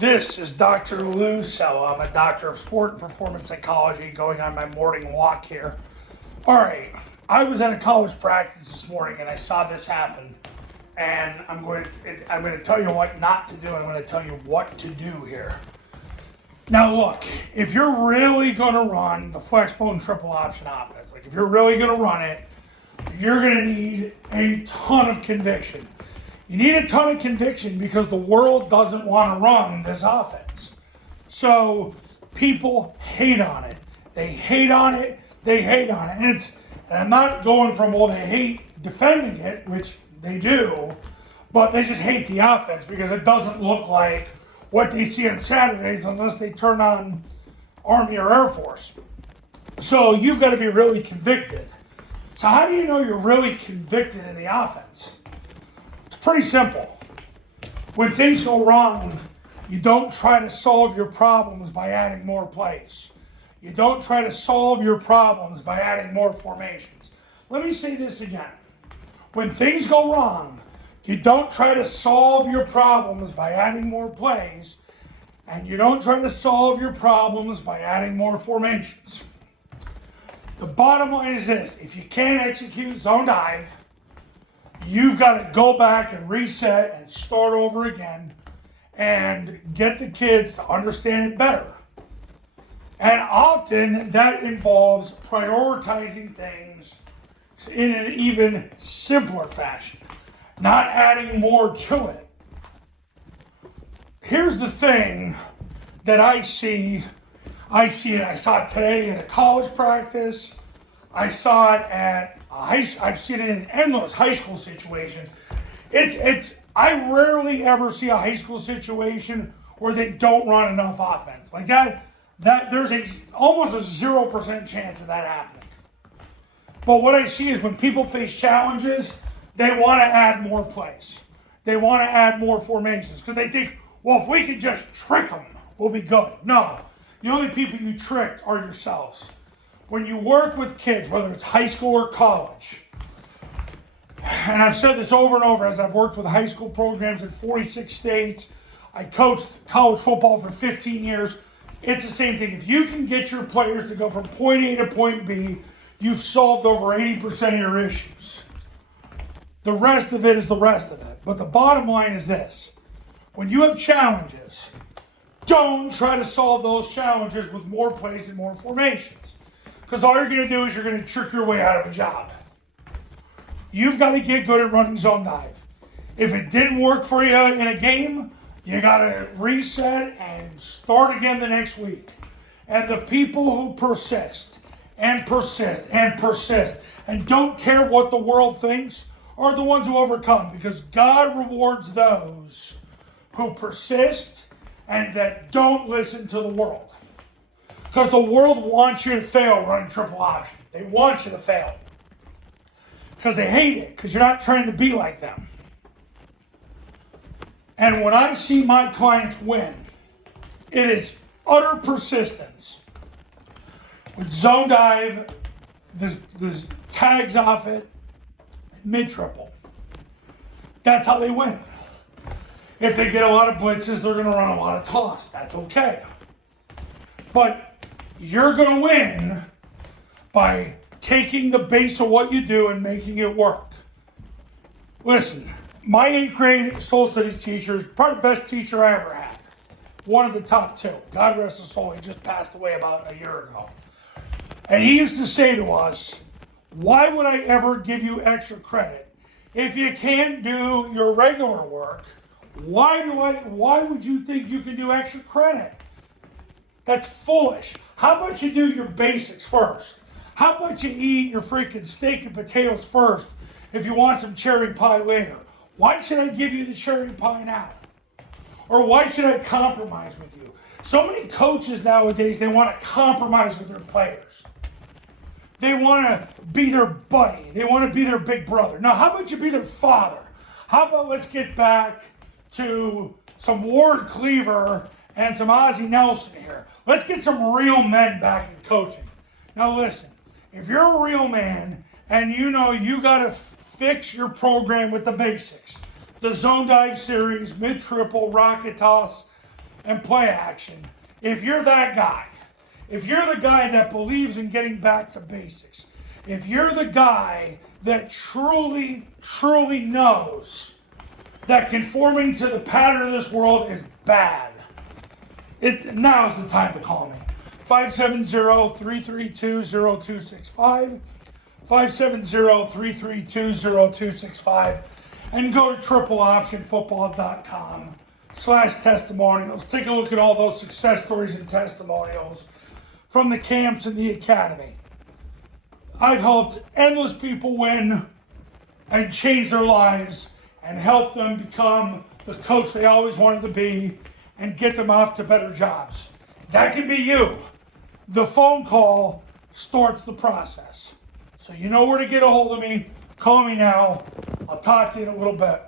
This is Dr. Lou Sella. I'm a doctor of sport and performance psychology going on my morning walk here. All right, I was at a college practice this morning and I saw this happen. And I'm going to tell you what not to do. I'm going to tell you what to do here. Now look, if you're really going to run the Flexbone Triple Option offense, like if you're really going to run it, you're going to need a ton of conviction. You need a ton of conviction because the world doesn't want to run this offense. So people hate on it. They hate on it. They hate on it. And I'm not going from, well, they hate defending it, which they do, but they just hate the offense because it doesn't look like what they see on Saturdays unless they turn on Army or Air Force. So you've got to be really convicted. So how do you know you're really convicted in the offense? It's pretty simple. When things go wrong, you don't try to solve your problems by adding more plays. You don't try to solve your problems by adding more formations. Let me say this again. When things go wrong, you don't try to solve your problems by adding more plays, and you don't try to solve your problems by adding more formations. The bottom line is this: if you can't execute zone dive, you've got to go back and reset and start over again and get the kids to understand it better. And often that involves prioritizing things in an even simpler fashion, not adding more to it. Here's the thing that I see it. I saw it today in a college practice. I saw it at I've seen it in endless high school situations. I rarely ever see a high school situation where they don't run enough offense. Like that there's almost a 0% chance of that happening. But what I see is when people face challenges, they want to add more plays. They want to add more formations because they think, well, if we can just trick them, we'll be good. No, the only people you tricked are yourselves. When you work with kids, whether it's high school or college, and I've said this over and over as I've worked with high school programs in 46 states, I coached college football for 15 years. It's the same thing. If you can get your players to go from point A to point B, you've solved over 80% of your issues. The rest of it is the rest of it. But the bottom line is this: when you have challenges, don't try to solve those challenges with more plays and more formations. Because all you're going to do is you're going to trick your way out of a job. You've got to get good at running zone dive. If it didn't work for you in a game, you got to reset and start again the next week. And the people who persist and persist and persist and don't care what the world thinks are the ones who overcome, because God rewards those who persist and that don't listen to the world. Because the world wants you to fail running triple option. They want you to fail. Because they hate it, because you're not trying to be like them. And when I see my clients win, it is utter persistence. With zone dive, there's tags off it, mid-triple. That's how they win. If they get a lot of blitzes, they're going to run a lot of toss. That's okay. But you're going to win by taking the base of what you do and making it work. Listen, my 8th grade social studies teacher is probably the best teacher I ever had. One of the top 2. God rest his soul. He just passed away about a year ago. And he used to say to us, why would I ever give you extra credit? If you can't do your regular work, why would you think you can do extra credit? That's foolish. How about you do your basics first? How about you eat your freaking steak and potatoes first if you want some cherry pie later? Why should I give you the cherry pie now? Or why should I compromise with you? So many coaches nowadays, they want to compromise with their players. They want to be their buddy. They want to be their big brother. Now, how about you be their father? How about let's get back to some Ward Cleaver and some Ozzie Nelson here. Let's get some real men back in coaching. Now listen, if you're a real man and you know you got to fix your program with the basics, the zone dive series, mid-triple, rocket toss, and play action. If you're that guy, if you're the guy that believes in getting back to basics, if you're the guy that truly, truly knows that conforming to the pattern of this world is bad, now's the time to call me. 570-332-0265, 570-332-0265, and go to tripleoptionfootball.com/testimonials. Take a look at all those success stories and testimonials from the camps and the academy. I've helped endless people win and change their lives and help them become the coach they always wanted to be and get them off to better jobs. That can be you. The phone call starts the process. So you know where to get a hold of me. Call me now. I'll talk to you in a little bit.